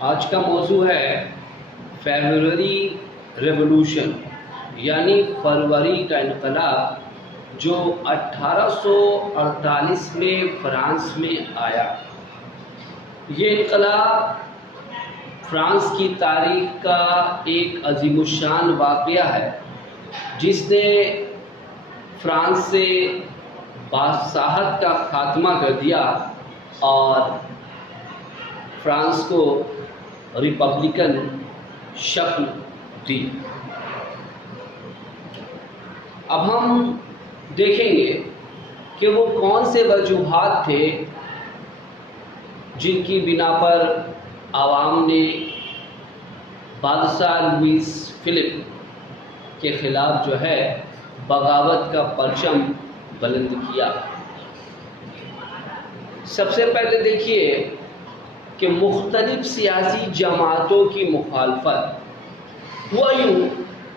آج کا موضوع ہے فیبرری ریولوشن، یعنی فروری کا انقلاب جو 1848 میں فرانس میں آیا۔ یہ انقلاب فرانس کی تاریخ کا ایک عظیم الشان واقعہ ہے جس نے فرانس سے بادشاہت کا خاتمہ کر دیا اور فرانس کو ریپبلکن شکل دی۔ اب ہم دیکھیں گے کہ وہ کون سے وجوہات تھے جن کی بنا پر عوام نے بادشاہ لوئیس فلپ کے خلاف جو ہے بغاوت کا پرچم بلند کیا۔ سب سے پہلے دیکھیے کہ مختلف سیاسی جماعتوں کی مخالفت ہوا یوں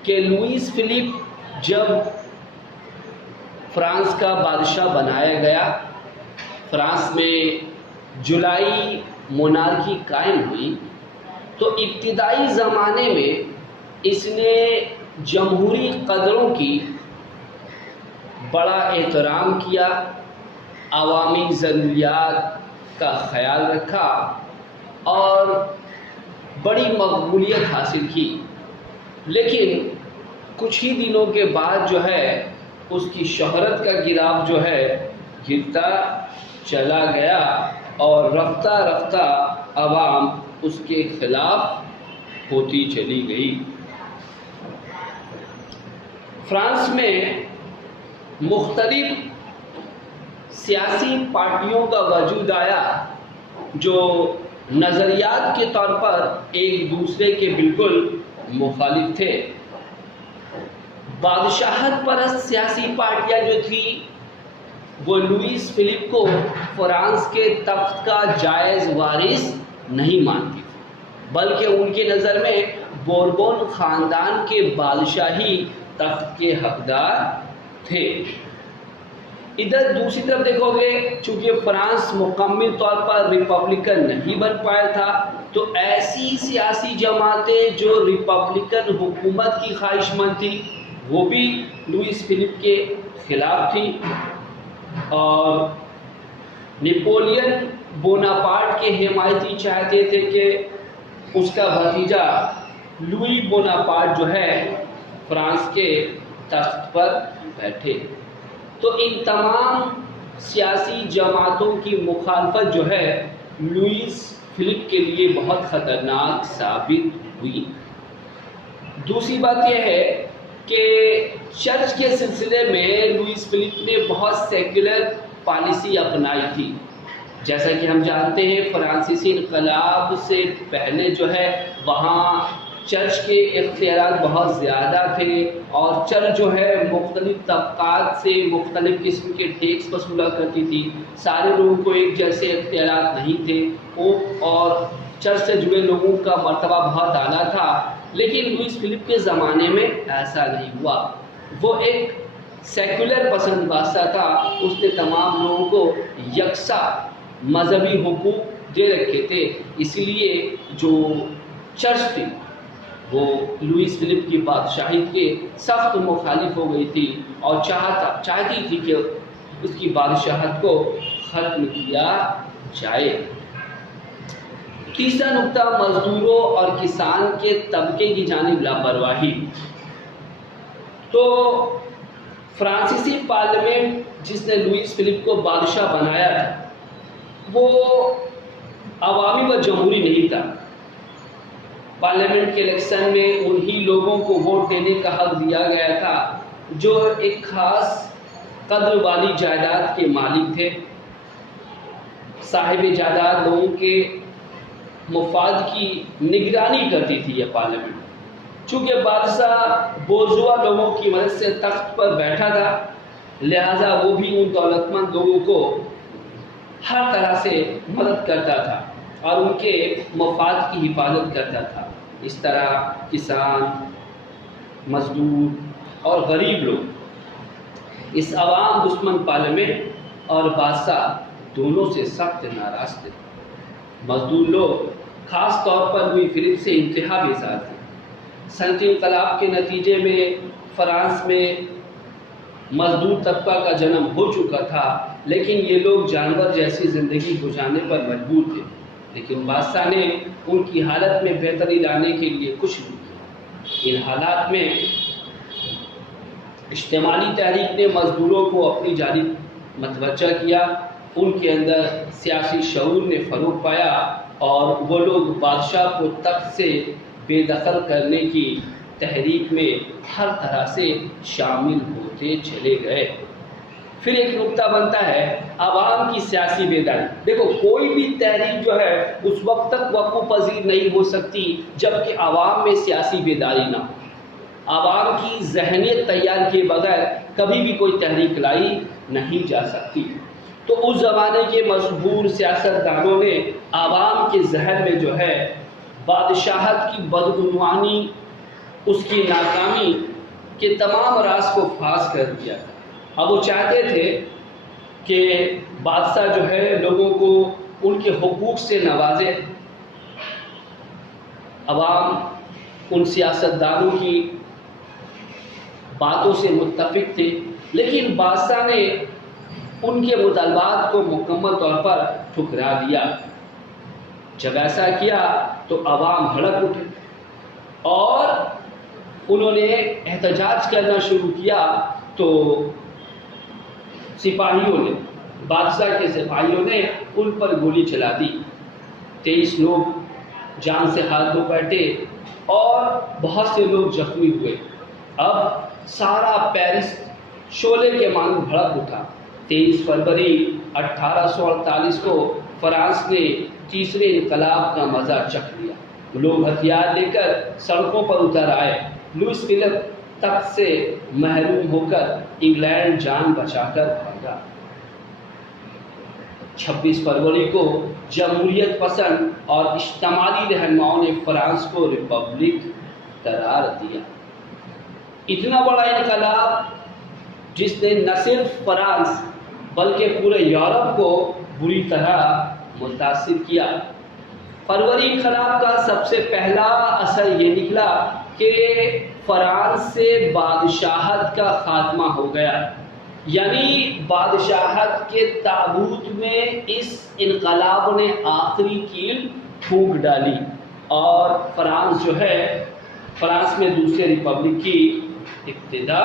کہ لوئیس فلپ جب فرانس کا بادشاہ بنایا گیا، فرانس میں جولائی مونارکی قائم ہوئی، تو ابتدائی زمانے میں اس نے جمہوری قدروں کی بڑا احترام کیا، عوامی ضروریات کا خیال رکھا اور بڑی مقبولیت حاصل کی۔ لیکن کچھ ہی دنوں کے بعد جو ہے اس کی شہرت کا گراف جو ہے گرتا چلا گیا اور رفتہ رفتہ عوام اس کے خلاف ہوتی چلی گئی۔ فرانس میں مختلف سیاسی پارٹیوں کا وجود آیا جو نظریات کے طور پر ایک دوسرے کے بالکل مخالف تھے۔ بادشاہت پرست سیاسی پارٹیاں جو تھی وہ لوئیس فلپ کو فرانس کے تخت کا جائز وارث نہیں مانتی تھی، بلکہ ان کے نظر میں بوربون خاندان کے بادشاہی تخت کے حقدار تھے۔ ادھر دوسری طرف دیکھو گے، چونکہ فرانس مکمل طور پر ریپبلکن نہیں بن پایا تھا، تو ایسی سیاسی جماعتیں جو ریپبلکن حکومت کی خواہش مند تھی وہ بھی لوئیس فلپ کے خلاف تھی، اور نیپولین بوناپارٹ کے حمایتی چاہتے تھے کہ اس کا بھتیجا لوئی بوناپارٹ جو ہے فرانس کے تخت پر بیٹھے۔ تو ان تمام سیاسی جماعتوں کی مخالفت جو ہے لوئیس فلپ کے لیے بہت خطرناک ثابت ہوئی۔ دوسری بات یہ ہے کہ چرچ کے سلسلے میں لوئیس فلپ نے بہت سیکولر پالیسی اپنائی تھی۔ جیسا کہ ہم جانتے ہیں فرانسیسی انقلاب سے پہلے جو ہے وہاں چرچ کے اختیارات بہت زیادہ تھے، اور چرچ جو ہے مختلف طبقات سے مختلف قسم کے ٹیکس وصولا کرتی تھی، سارے لوگوں کو ایک جیسے اختیارات نہیں تھے، اور چرچ سے جڑے لوگوں کا مرتبہ بہت اعلیٰ تھا۔ لیکن لوئیس فلپ کے زمانے میں ایسا نہیں ہوا، وہ ایک سیکولر پسند بادشاہ تھا، اس نے تمام لوگوں کو یکساں مذہبی حقوق دے رکھے تھے، اس لیے جو چرچ تھی وہ لوئیس فلپ کی بادشاہی کے سخت مخالف ہو گئی تھی اور چاہتی تھی کہ اس کی بادشاہت کو ختم کیا جائے۔ تیسرا نقطہ، مزدوروں اور کسان کے طبقے کی جانب لاپرواہی۔ تو فرانسیسی پارلیمنٹ جس نے لوئیس فلپ کو بادشاہ بنایا تھا وہ عوامی و جمہوری نہیں تھا۔ پارلیمنٹ کے الیکشن میں انہی لوگوں کو ووٹ دینے کا حق دیا گیا تھا جو ایک خاص قدر والی جائیداد کے مالک تھے۔ صاحب جائیداد لوگوں کے مفاد کی نگرانی کرتی تھی یہ پارلیمنٹ۔ چونکہ بادشاہ بورژوا لوگوں کی مدد سے تخت پر بیٹھا تھا، لہذا وہ بھی ان دولت مند لوگوں کو ہر طرح سے مدد کرتا تھا اور ان کے مفاد کی حفاظت کرتا تھا۔ اس طرح کسان، مزدور اور غریب لوگ اس عوام دشمن پارلیمنٹ اور بادشاہ دونوں سے سخت ناراض تھے۔ مزدور لوگ خاص طور پر لوئی فلپ سے انتہا بیزار تھے۔ صنعتی انقلاب کے نتیجے میں فرانس میں مزدور طبقہ کا جنم ہو چکا تھا، لیکن یہ لوگ جانور جیسی زندگی گزارنے پر مجبور تھے۔ لیکن بادشاہ نے ان کی حالت میں بہتری لانے کے لیے کچھ نہیں کیا۔ ان حالات میں اجتماعی تحریک نے مزدوروں کو اپنی جانب متوجہ کیا، ان کے اندر سیاسی شعور نے فروغ پایا اور وہ لوگ بادشاہ کو تخت سے بے دخل کرنے کی تحریک میں ہر طرح سے شامل ہوتے چلے گئے۔ پھر ایک نقطہ بنتا ہے عوام کی سیاسی بیداری۔ دیکھو کوئی بھی تحریک جو ہے اس وقت تک وقوع پذیر نہیں ہو سکتی جب کہ عوام میں سیاسی بیداری نہ ہو۔ عوام کی ذہنیت تیار کیے بغیر کبھی بھی کوئی تحریک لائی نہیں جا سکتی۔ تو اس زمانے کے مشہور سیاستدانوں نے عوام کے ذہن میں جو ہے بادشاہت کی بدعنوانی، اس کی ناکامی کے تمام راز کو فاش کر دیا تھا۔ اب وہ چاہتے تھے کہ بادشاہ جو ہے لوگوں کو ان کے حقوق سے نوازے۔ عوام ان سیاستدانوں کی باتوں سے متفق تھے، لیکن بادشاہ نے ان کے مطالبات کو مکمل طور پر ٹھکرا دیا۔ جب ایسا کیا تو عوام بھڑک اٹھے اور انہوں نے احتجاج کرنا شروع کیا، تو سپاہیوں نے، بادشاہ کے سپاہیوں نے ان پر گولی چلا دی۔ 23 لوگ جان سے ہاتھ دھو بیٹھے اور بہت سے لوگ زخمی ہوئے۔ اب سارا پیرس شعلے کے مانند بھڑک اٹھا۔ 23 فروری 1848 کو فرانس نے تیسرے انقلاب کا مزہ چکھ لیا۔ لوگ ہتھیار لے کر سڑکوں پر اتر آئے۔ لوئس فلپ تخت سے محروم ہو کر انگلینڈ جان بچا کر بھاگا۔ 26 فروری کو جمہوریت پسند اور اجتماعی رہنماؤں نے فرانس کو ریپبلک قرار دیا۔ اتنا بڑا انقلاب جس نے نہ صرف فرانس بلکہ پورے یورپ کو بری طرح متاثر کیا۔ فروری انقلاب کا سب سے پہلا اثر یہ نکلا کہ فرانس سے بادشاہت کا خاتمہ ہو گیا، یعنی بادشاہت کے تابوت میں اس انقلاب نے آخری کیل پھونک ڈالی اور فرانس جو ہے، فرانس میں دوسرے ریپبلک کی ابتدا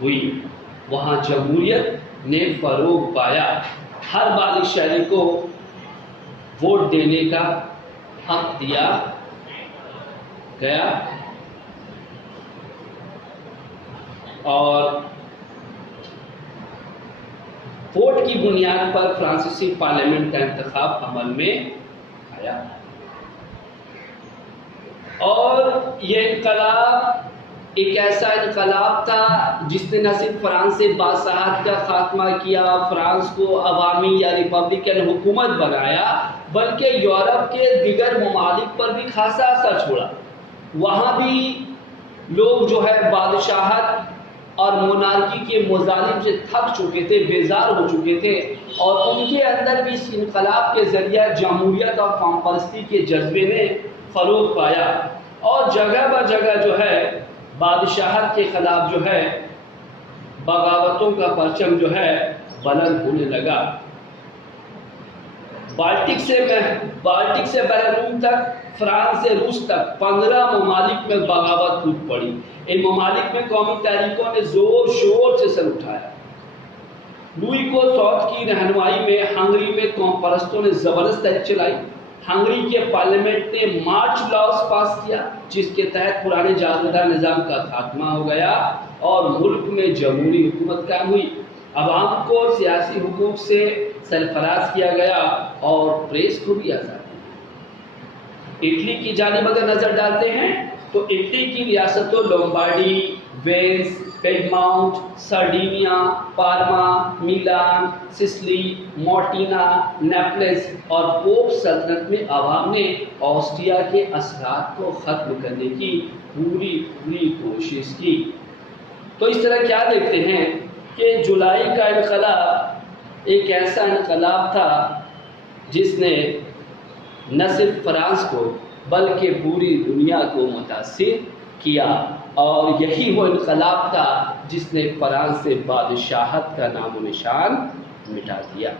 ہوئی۔ وہاں جمہوریت نے فروغ پایا۔ ہر بالغ شہری کو ووٹ دینے کا حق دیا گیا اور ووٹ کی بنیاد پر فرانسیسی پارلیمنٹ کا انتخاب عمل میں آیا۔ اور یہ انقلاب ایک ایسا انقلاب تھا جس نے نہ صرف فرانس سے بادشاہت کا خاتمہ کیا، فرانس کو عوامی یا ریپبلکن حکومت بنایا، بلکہ یورپ کے دیگر ممالک پر بھی خاصا اثر چھوڑا۔ وہاں بھی لوگ جو ہے بادشاہت اور مونارکی کے مظالم سے تھک چکے تھے، بیزار ہو چکے تھے، اور ان کے اندر بھی اس انقلاب کے ذریعہ جمہوریت اور قوم پرستی کے جذبے نے فروغ پایا اور جگہ بہ جگہ جو ہے بادشاہت کے خلاف جو ہے بغاوتوں کا پرچم جو ہے بلند ہونے لگا۔ بالٹک سے بیرون تک، فرانس سے روس تک 15 ممالک میں بغاوت ٹوٹ پڑی۔ ان ممالک میں قومی تحریکوں نے زور شور سے سر اٹھایا۔ لوئی کو ساؤتھ کی رہنمائی میں ہنگری میں قوم پرستوں نے زبردست تحریک چلائی۔ ہنگری کے پارلیمنٹ نے مارچ لاز پاس کیا، جس کے تحت پرانے جاگیردار نظام کا خاتمہ ہو گیا اور ملک میں جمہوری حکومت قائم ہوئی۔ عوام کو سیاسی حقوق سے سرفراز کیا گیا اور پریس کو بھی آزادی دی۔ اٹلی کی جانب اگر نظر ڈالتے ہیں تو اٹلی کی ریاستوں لومبارڈی، وینس، پیگماؤنٹ، سارڈینیا، پارما، میلان، سسلی، مورٹینا، نیپلس اور پوپ سلطنت میں عوام نے آسٹریا کے اثرات کو ختم کرنے کی پوری کوشش کی۔ تو اس طرح کیا دیکھتے ہیں کہ جولائی کا انقلاب ایک ایسا انقلاب تھا جس نے نہ صرف فرانس کو بلکہ پوری دنیا کو متاثر کیا، اور یہی وہ انقلاب تھا جس نے فرانس سے بادشاہت کا نام و نشان مٹا دیا۔